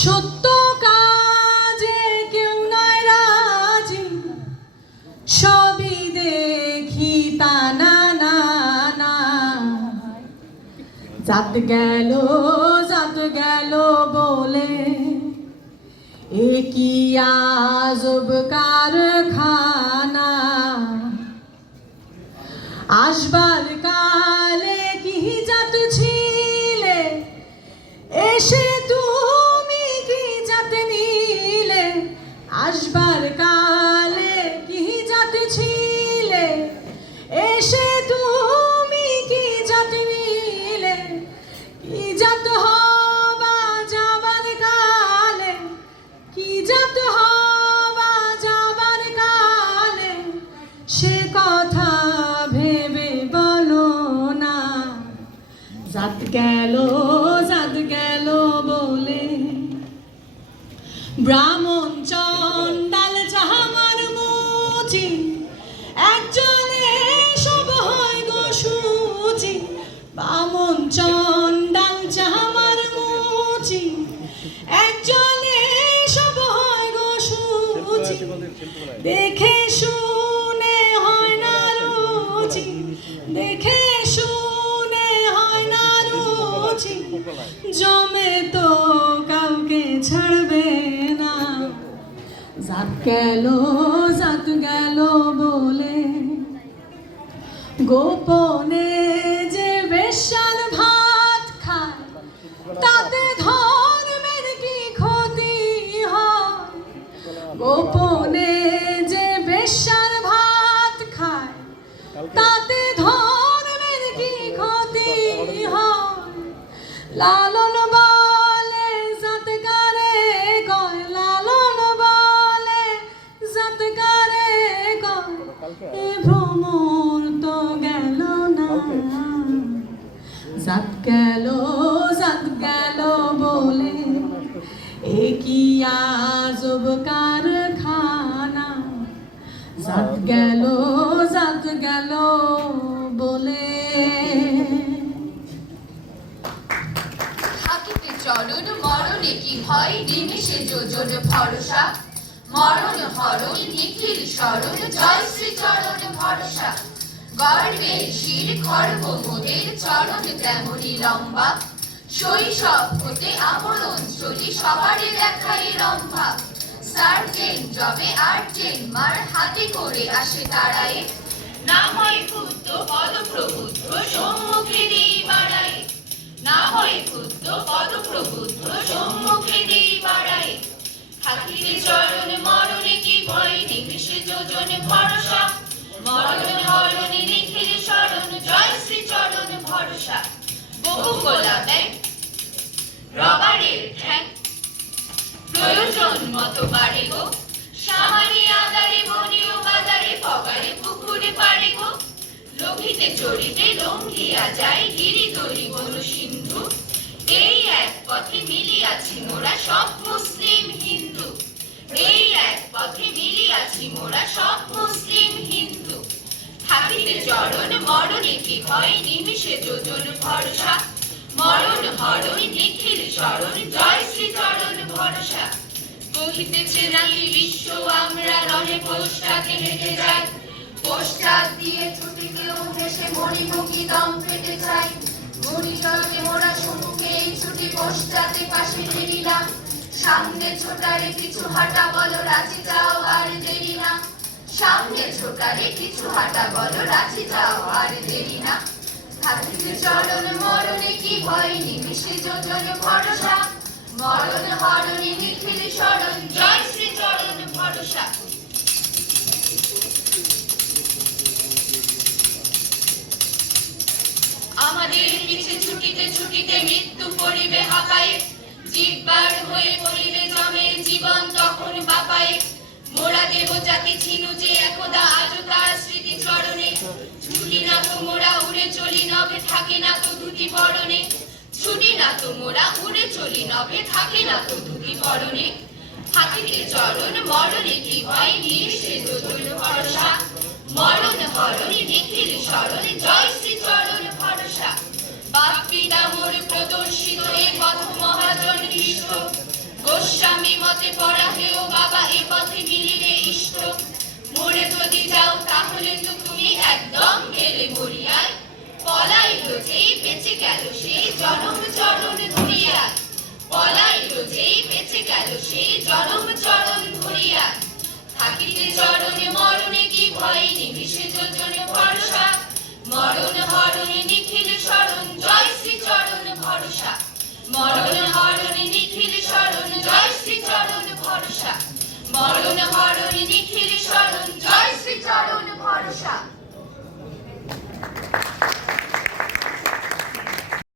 সত্য কাজে কেউ নয় রাজি, সবই দেখি তা না না না। জাত গেল বলে এ কি আজব কারখানা। আসবার কালে কি জাত ছিলে, এসে তুমি কি জাত নিলে। আসবার কালে কি জাত ছিলে, এসে তুমি কি জাত নিলে। কি জাত হবা যাবার কালে, কি জাত হবা যাবার কালে, সে কথা ভেবে বলো না। জাত গেল বলে ব্রাহ্মণ চন্ডাল যাহার মুচি, একজনে সব হয় গো সুচি। ব্রাহ্মণ চন্ডাল যাহার মুচি, একজনে সব হয় গো সুচি। দেখে শুনে হয় না রুচি, দেখে শুনে হয় না রুচি। জমে তো কাউকে ছাড়বে না। জাত গেল বলে গোপনে যে বেশ্যার ভাত খায়, তাতে ধর্মের কি ক্ষতি হয়। গোপনে যে বেশ্যার ভাত খায়, তাতে ধর্মের কি ক্ষতি হয়। লালন বলে জাত কারে কয়, লালন বলে জাত কারে কয়। এ ভ্রমর তো গেল না। জাত গেল বলে এ কি আজব কারখানা। জাত গেল বলে। থাকিতে চরণ মরণে কি ভয়, নিমেষে যোজন ভরসা। মরণ হরণ নিখিল স্মরণ, জয় শ্রী চরণ ভরসা। গর্বে শির খর্ব মোদের, চরণ তেমনি লম্বা। শৈশব হতে আমরণ চলি, সবারে দেখাই রম্ভা। সার্জেন্ট জবে আর্জেন্ট মার, হাতে করে আসে তারায়ে। না হয় ক্ষুদ্র পদপ্রবুদ্ধ, সম্মুখে নেই বাড়ায়। না হয় ক্ষুদ্র পদপ্রবুদ্ধ, সম্মুখে নেই বাড়ায়। থাকিতে চরণ মরণে কি ভয়, নিমেষে যোজন ভরসা। মরণ হরণে নিখিল স্মরণ, জয় শ্রী চরণ ভরসা। বহু গোলা ব্যাগ রবারের ঠ্যাং, প্রয়োজন মতো বাড়ে গো। সামারি আদারে বনিও বাজারে, পগারে পুকুরে পারে গো। লঘিতে চড়িতে লঙ্ঘিয়া যায়, গিরি দড়ি বড় সিন্ধু। এই এক পথে মিলিয়াছি মোরা সব মুসলিম হিন্দু। এই এক পথে মিলিয়াছি মোরা সব মুসলিম হিন্দু। থাকিতে চরণ মরণে কি ভয়, নিমেষে যোজন ভরসা। মরণ হরণ নিখিল স্মরণ, জয় শ্রী চরণ ভরসা। কহিতেছে নাকি বিশ্ব আমরা রণে পোস্টাকে হেঁটে যাই। পোস্টার দিয়ে ছুটিকেও হেসে মণিমুখী দম পেতে চাই। মণিচরকে মোরা সম্মুখে এই ছুটি পোস্টাতে পাশে ফিরিলাম। সামনে ছোটারে কিছু হাঁটা বলো, রাজি যাও আর দেরি না। সামনে ছোটারে কিছু হাঁটা বলো, রাজি যাও আর দেরি না। থাকিতে চরণ মরণে কি ভয়, নিমেষে যোজন ভরসা। মরণ হরণে নিখিল স্মরণ, জয় শ্রী চরণ ভরসা। আমাদের পিছে ছুটিতে ছুটিতে মৃত্যু পড়িবে হাঁপায়ে। জিব্বার হয়ে পড়িবে জমে, জীবন তখন বাপায়ে। মোরা দেব জাতি ছিনু যে একদা, আজও তার স্মৃতি চরণে। ছুটি না তো মোরা উড়ে চলি, নভে থাকে না তো দুটি পরনে। ছুটি না তো মোরা উড়ে চলি, নভে থাকে না তো দুটি পরনে। থাকিতে চরণ মরণে কি ভয়, নিমেষে যোজন ভরসা। মরণ হরণ নিখিল স্মরণ, জয় শ্রী চরণ ভরসা। বাপ পিতা মোর প্রদর্শিত এ পথ মহাজন মতে পড়া হেও বাবা এ পথে মিলিবে ইষ্ট মরে যদি যাও তাহলে তো তুমি একদম গেলে মরিয়ায় পলাইলো যেই বেঁচে গেল সেই জনম চরণ ধরিয়া পলাইলো যেই বেঁচে গেল সেই জনম চরণ ধরিয়া থাকিতে চরণে মরণে কি ভয় নিমিষে যোজনে ভরসা মরণ হরণে নিখিল শরণ জয় শ্রী চরণ ভরসা মরণ হরণে নিখিল শরণ জয় শ্রী চরণ ভরসা মরণ হরণে নিখিল শরণ জয় শ্রী চরণ ভরসা।